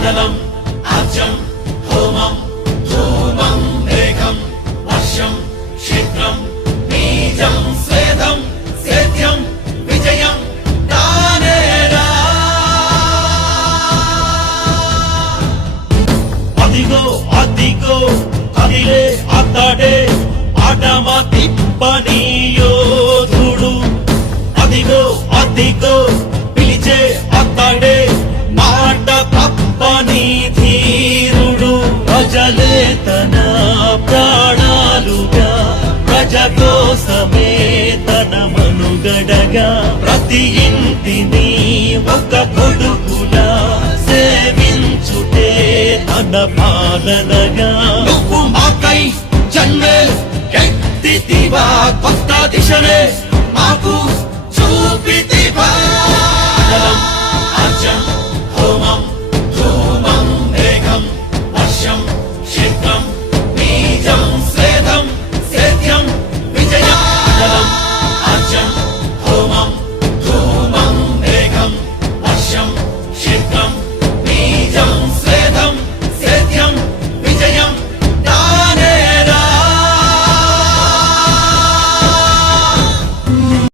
అదలం అర్జం హోమం ధూమం మేఘం వర్షం క్షేత్రం బీజం స్వేదం సేద్యం విజయం తానేరా. అదిగో అదిగో కదిలే అతడే ఆటమ తిప్పని యోధుడు. అదిగో అదిగో పిలిచే అతడే మాట తప్పని ధీరుడు. ప్రజలే తన ప్రాణాలుగా ప్రజ కోసమే తన మనుగడగా ప్రతి ఇంటిని ఒక కొడుకులా సేవించుటే తన పాలనగా. నువ్వు మాకై జన్మే ఎత్తితివా, కొత్త దిశనే మాకు చూపితివా. అర్జం